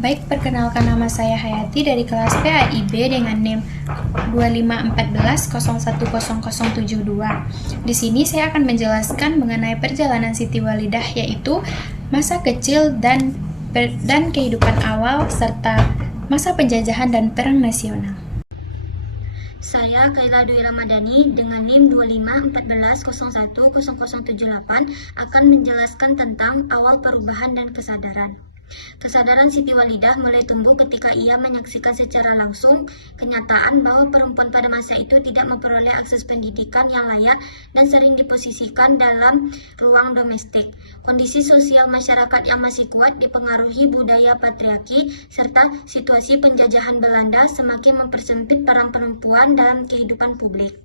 Baik, perkenalkan nama saya Hayati dari kelas PAIB dengan NIM 2514010072. Di sini saya akan menjelaskan mengenai perjalanan Siti Walidah, yaitu masa kecil dan kehidupan awal serta masa penjajahan dan perang nasional. Saya Kaila Dwi Ramadhani dengan NIM 2514010078 akan menjelaskan tentang awal perubahan dan kesadaran. Kesadaran Siti Walidah mulai tumbuh ketika ia menyaksikan secara langsung kenyataan bahwa perempuan pada masa itu tidak memperoleh akses pendidikan yang layak dan sering diposisikan dalam ruang domestik. Kondisi sosial masyarakat yang masih kuat dipengaruhi budaya patriarki serta situasi penjajahan Belanda semakin mempersempit peran perempuan dalam kehidupan publik.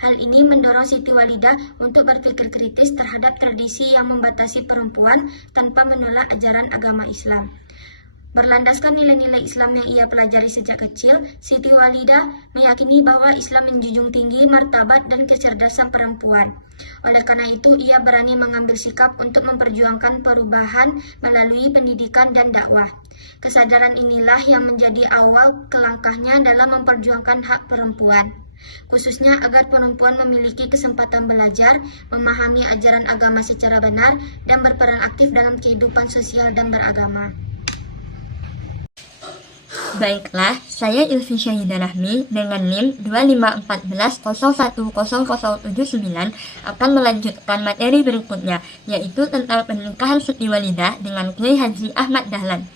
Hal ini mendorong Siti Walidah untuk berpikir kritis terhadap tradisi yang membatasi perempuan tanpa menolak ajaran agama Islam. Berlandaskan nilai-nilai Islam yang ia pelajari sejak kecil, Siti Walidah meyakini bahwa Islam menjunjung tinggi martabat dan kecerdasan perempuan. Oleh karena itu, ia berani mengambil sikap untuk memperjuangkan perubahan melalui pendidikan dan dakwah. Kesadaran inilah yang menjadi awal langkahnya dalam memperjuangkan hak perempuan, khususnya agar perempuan memiliki kesempatan belajar, memahami ajaran agama secara benar, dan berperan aktif dalam kehidupan sosial dan beragama. Baiklah, saya Ilfi Syahidah Rahmi dengan NIM 2514010079 akan melanjutkan materi berikutnya, yaitu tentang pernikahan Siti Walidah dengan Kiai Haji Ahmad Dahlan.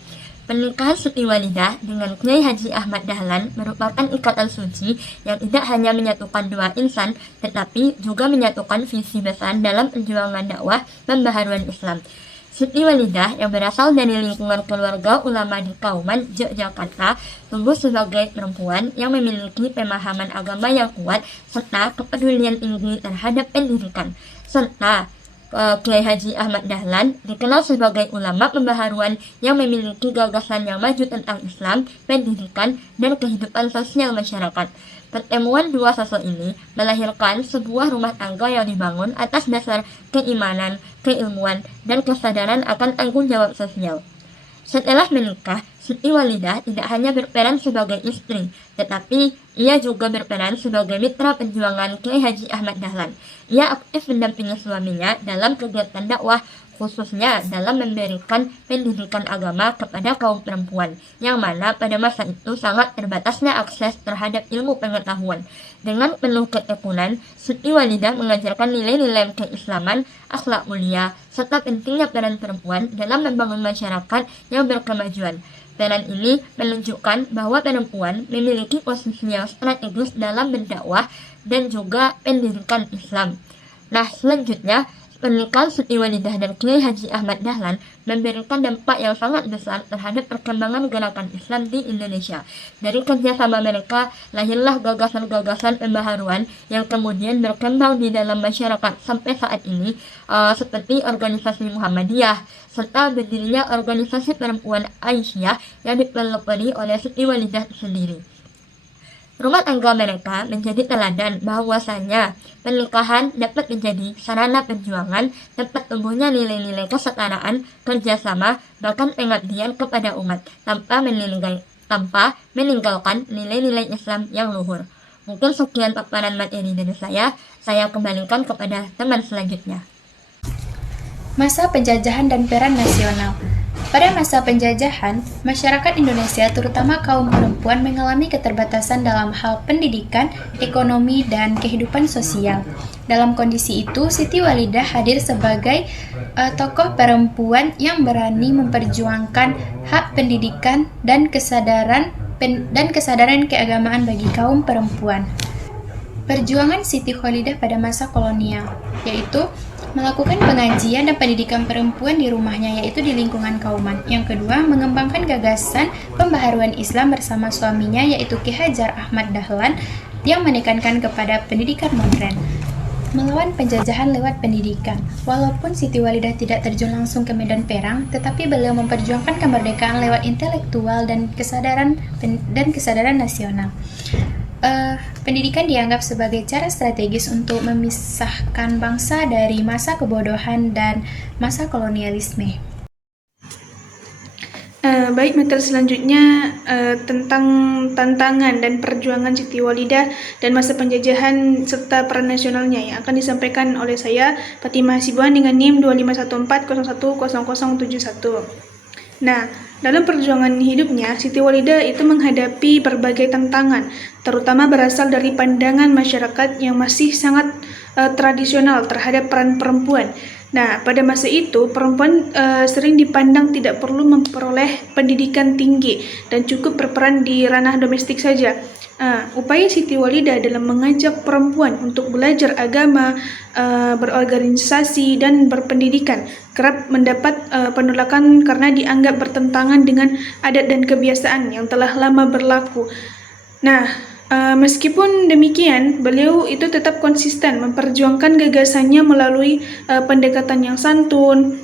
Pernikahan Siti Walidah dengan Kiai Haji Ahmad Dahlan merupakan ikatan suci yang tidak hanya menyatukan dua insan, tetapi juga menyatukan visi besar dalam perjuangan dakwah pembaharuan Islam. Siti Walidah yang berasal dari lingkungan keluarga ulama di Kauman, Yogyakarta, tumbuh sebagai perempuan yang memiliki pemahaman agama yang kuat serta kepedulian tinggi terhadap pendidikan. Serta Kiai Haji Ahmad Dahlan dikenal sebagai ulama pembaharuan yang memiliki gagasan yang maju tentang Islam, pendidikan, dan kehidupan sosial masyarakat. Pertemuan dua sosok ini melahirkan sebuah rumah tangga yang dibangun atas dasar keimanan, keilmuan, dan kesadaran akan tanggung jawab sosial. Setelah menikah, Siti Walidah tidak hanya berperan sebagai istri, tetapi ia juga berperan sebagai mitra perjuangan Kiai Haji Ahmad Dahlan. Ia aktif mendampingi suaminya dalam kegiatan dakwah, khususnya dalam memberikan pendidikan agama kepada kaum perempuan, yang mana pada masa itu sangat terbatasnya akses terhadap ilmu pengetahuan. Dengan penuh ketekunan, Siti Walidah mengajarkan nilai-nilai keislaman, akhlak mulia, serta pentingnya peran perempuan dalam membangun masyarakat yang berkemajuan. Peran ini menunjukkan bahwa perempuan memiliki posisi yang strategis dalam berdakwah dan juga pendidikan Islam. Nah, selanjutnya, pernikahan Siti Walidah dan Kiai Haji Ahmad Dahlan memberikan dampak yang sangat besar terhadap perkembangan gerakan Islam di Indonesia. Dari kerjasama mereka, lahirlah gagasan-gagasan pembaharuan yang kemudian berkembang di dalam masyarakat sampai saat ini, seperti organisasi Muhammadiyah, serta berdirinya organisasi perempuan Aisyah yang dipelopori oleh Siti Walidah sendiri. Rumah tangga mereka menjadi teladan bahwasanya pernikahan dapat menjadi sarana perjuangan, tempat tumbuhnya nilai-nilai kesetaraan, kerjasama, bahkan pengabdian kepada umat tanpa meninggalkan nilai-nilai Islam yang luhur. Mungkin sekian paparan materi dari saya kembalikan kepada teman selanjutnya. Masa penjajahan dan peran nasional. Pada masa penjajahan, masyarakat Indonesia terutama kaum perempuan mengalami keterbatasan dalam hal pendidikan, ekonomi, dan kehidupan sosial. Dalam kondisi itu, Siti Walidah hadir sebagai tokoh perempuan yang berani memperjuangkan hak pendidikan dan kesadaran keagamaan bagi kaum perempuan. Perjuangan Siti Walidah pada masa kolonial, yaitu melakukan pengajian dan pendidikan perempuan di rumahnya, yaitu di lingkungan Kauman. Yang kedua, mengembangkan gagasan pembaharuan Islam bersama suaminya, yaitu Ki Hajar Ahmad Dahlan, yang menekankan kepada pendidikan modern. Melawan penjajahan lewat pendidikan. Walaupun Siti Walidah tidak terjun langsung ke medan perang, tetapi beliau memperjuangkan kemerdekaan lewat intelektual dan kesadaran nasional. Pendidikan dianggap sebagai cara strategis untuk memisahkan bangsa dari masa kebodohan dan masa kolonialisme. Baik, materi selanjutnya tentang tantangan dan perjuangan Siti Walidah dan masa penjajahan serta peran nasionalnya yang akan disampaikan oleh saya, Fatimah Hasibuan dengan NIM 2514010071. Nah, dalam perjuangan hidupnya, Siti Walidah itu menghadapi berbagai tantangan, terutama berasal dari pandangan masyarakat yang masih sangat tradisional terhadap peran perempuan. Nah, pada masa itu, perempuan sering dipandang tidak perlu memperoleh pendidikan tinggi dan cukup berperan di ranah domestik saja. Upaya Siti Walidah dalam mengajak perempuan untuk belajar agama, berorganisasi, dan berpendidikan kerap mendapat penolakan karena dianggap bertentangan dengan adat dan kebiasaan yang telah lama berlaku. Nah, meskipun demikian, beliau itu tetap konsisten memperjuangkan gagasannya melalui pendekatan yang santun,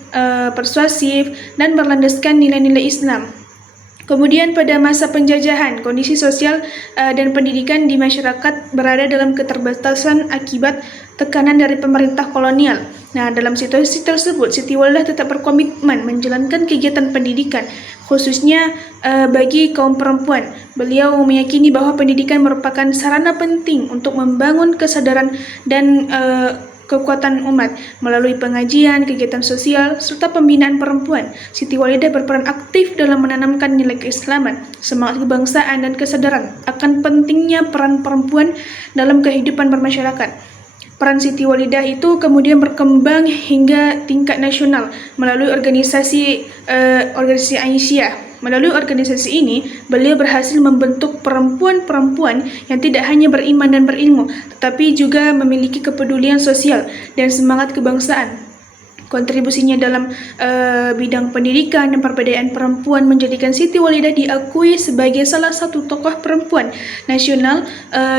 persuasif, dan berlandaskan nilai-nilai Islam. Kemudian pada masa penjajahan, kondisi sosial dan pendidikan di masyarakat berada dalam keterbatasan akibat tekanan dari pemerintah kolonial. Nah, dalam situasi tersebut, Siti Walidah tetap berkomitmen menjalankan kegiatan pendidikan, khususnya bagi kaum perempuan. Beliau meyakini bahwa pendidikan merupakan sarana penting untuk membangun kesadaran dan kekuatan umat melalui pengajian, kegiatan sosial, serta pembinaan perempuan. Siti Walidah berperan aktif dalam menanamkan nilai keislaman, semangat kebangsaan, dan kesadaran akan pentingnya peran perempuan dalam kehidupan bermasyarakat. Peran Siti Walidah itu kemudian berkembang hingga tingkat nasional melalui organisasi Aisyah. Melalui organisasi ini, beliau berhasil membentuk perempuan-perempuan yang tidak hanya beriman dan berilmu, tetapi juga memiliki kepedulian sosial dan semangat kebangsaan. Kontribusinya dalam bidang pendidikan dan pemberdayaan perempuan menjadikan Siti Walidah diakui sebagai salah satu tokoh perempuan nasional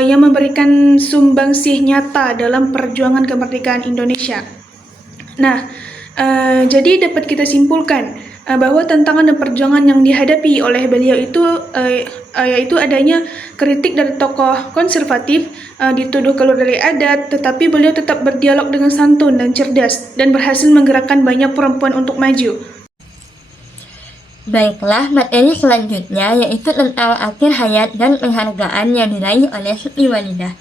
yang memberikan sumbangsih nyata dalam perjuangan kemerdekaan Indonesia. Nah, jadi dapat kita simpulkan bahwa tantangan dan perjuangan yang dihadapi oleh beliau itu yaitu adanya kritik dari tokoh konservatif, dituduh keluar dari adat, tetapi beliau tetap berdialog dengan santun dan cerdas dan berhasil menggerakkan banyak perempuan untuk maju. Baiklah, materi selanjutnya yaitu tentang akhir hayat dan penghargaan yang diraih oleh Siti Walidah.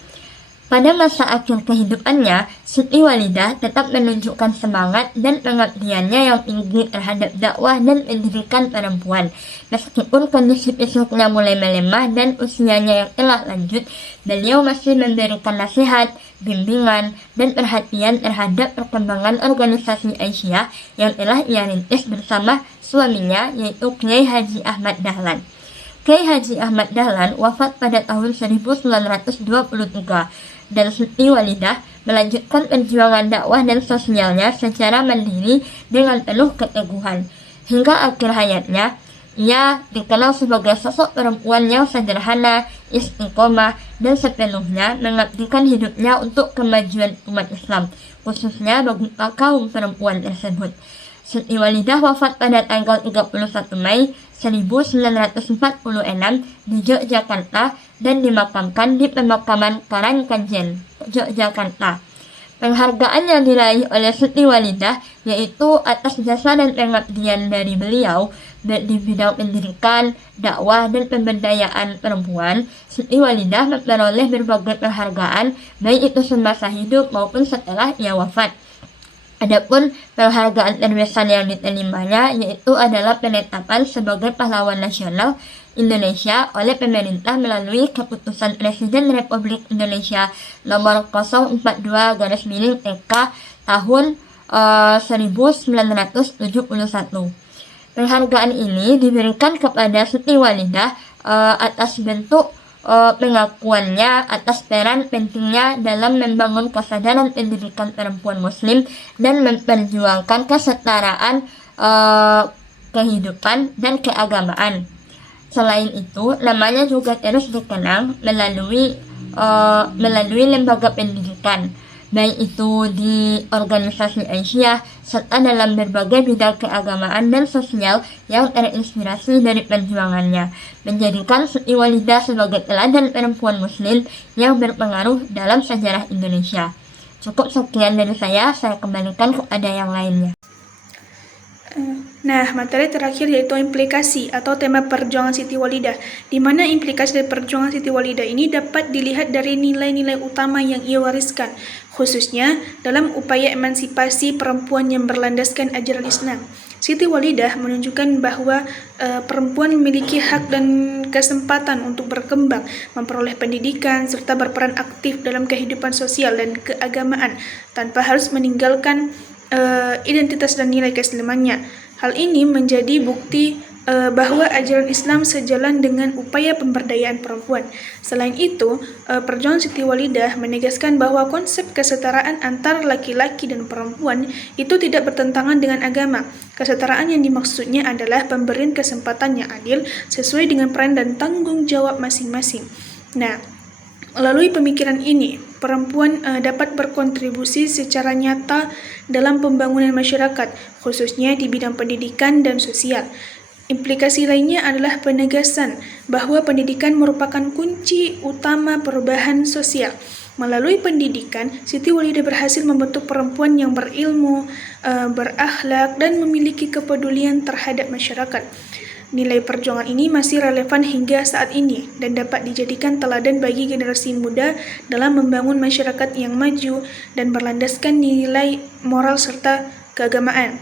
Pada masa akhir kehidupannya, Siti Walidah tetap menunjukkan semangat dan pengabdiannya yang tinggi terhadap dakwah dan pendidikan perempuan. Meskipun kondisi fisiknya mulai melemah dan usianya yang telah lanjut, beliau masih memberikan nasihat, bimbingan, dan perhatian terhadap perkembangan organisasi Aisyah yang telah ia rintis bersama suaminya, yaitu Kiai Haji Ahmad Dahlan. Kiai Haji Ahmad Dahlan wafat pada tahun 1923. Dan Siti Walidah melanjutkan perjuangan dakwah dan sosialnya secara mandiri dengan penuh keteguhan. Hingga akhir hayatnya, ia dikenal sebagai sosok perempuan yang sederhana, istiqomah, dan sepenuhnya mengabdikan hidupnya untuk kemajuan umat Islam, khususnya bagi kaum perempuan tersebut. Siti Walidah wafat pada tanggal 31 Mei 1946 di Yogyakarta dan dimakamkan di pemakaman Karangkajen, Yogyakarta. Penghargaan yang diraih oleh Siti Walidah yaitu atas jasa dan pengabdian dari beliau di bidang pendidikan, dakwah, dan pemberdayaan perempuan. Siti Walidah memperoleh berbagai penghargaan baik itu semasa hidup maupun setelah ia wafat. Adapun penghargaan terbesar yang diterimanya yaitu adalah penetapan sebagai pahlawan nasional Indonesia oleh pemerintah melalui keputusan Presiden Republik Indonesia nomor 042/TK tahun 1971. Penghargaan ini diberikan kepada Siti Walidah atas bentuk pengakuannya atas peran pentingnya dalam membangun kesadaran pendidikan perempuan muslim dan memperjuangkan kesetaraan kehidupan dan keagamaan. Selain itu, namanya juga terus dikenang melalui lembaga pendidikan, baik itu di organisasi Aisyah serta dalam berbagai bidang keagamaan dan sosial yang terinspirasi dari perjuangannya, menjadikan Siti Walidah sebagai teladan perempuan muslim yang berpengaruh dalam sejarah Indonesia. Cukup sekian dari saya kembalikan kepada yang lainnya. Nah, materi terakhir yaitu implikasi atau tema perjuangan Siti Walidah, di mana implikasi dari perjuangan Siti Walidah ini dapat dilihat dari nilai-nilai utama yang ia wariskan, khususnya dalam upaya emansipasi perempuan yang berlandaskan ajaran Islam. Siti Walidah menunjukkan bahwa perempuan memiliki hak dan kesempatan untuk berkembang, memperoleh pendidikan, serta berperan aktif dalam kehidupan sosial dan keagamaan tanpa harus meninggalkan identitas dan nilai keislamannya. Hal ini menjadi bukti bahwa ajaran Islam sejalan dengan upaya pemberdayaan perempuan. Selain itu, perjuangan Siti Walidah menegaskan bahwa konsep kesetaraan antar laki-laki dan perempuan itu tidak bertentangan dengan agama. Kesetaraan yang dimaksudnya adalah pemberian kesempatan yang adil sesuai dengan peran dan tanggung jawab masing-masing. Nah, melalui pemikiran ini, perempuan dapat berkontribusi secara nyata dalam pembangunan masyarakat, khususnya di bidang pendidikan dan sosial. Implikasi lainnya adalah penegasan bahwa pendidikan merupakan kunci utama perubahan sosial. Melalui pendidikan, Siti Walidah berhasil membentuk perempuan yang berilmu, berakhlak, dan memiliki kepedulian terhadap masyarakat. Nilai perjuangan ini masih relevan hingga saat ini dan dapat dijadikan teladan bagi generasi muda dalam membangun masyarakat yang maju dan berlandaskan nilai moral serta keagamaan.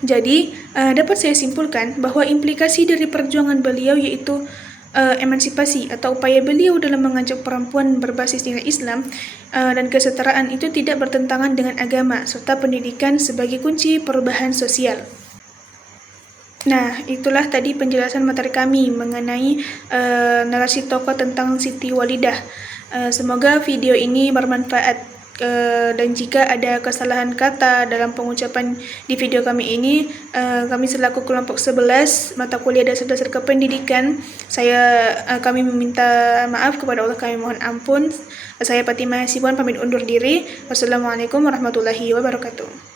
Jadi, dapat saya simpulkan bahwa implikasi dari perjuangan beliau yaitu emansipasi atau upaya beliau dalam mengajak perempuan berbasis nilai Islam dan kesetaraan itu tidak bertentangan dengan agama serta pendidikan sebagai kunci perubahan sosial. Nah, itulah tadi penjelasan materi kami mengenai narasi tokoh tentang Siti Walidah. Semoga video ini bermanfaat dan jika ada kesalahan kata dalam pengucapan di video kami ini, kami selaku kelompok 11 mata kuliah dasar-dasar kependidikan, kami meminta maaf kepada Allah, kami mohon ampun. Saya Fatimah Hasibuan pamit undur diri. Wassalamualaikum warahmatullahi wabarakatuh.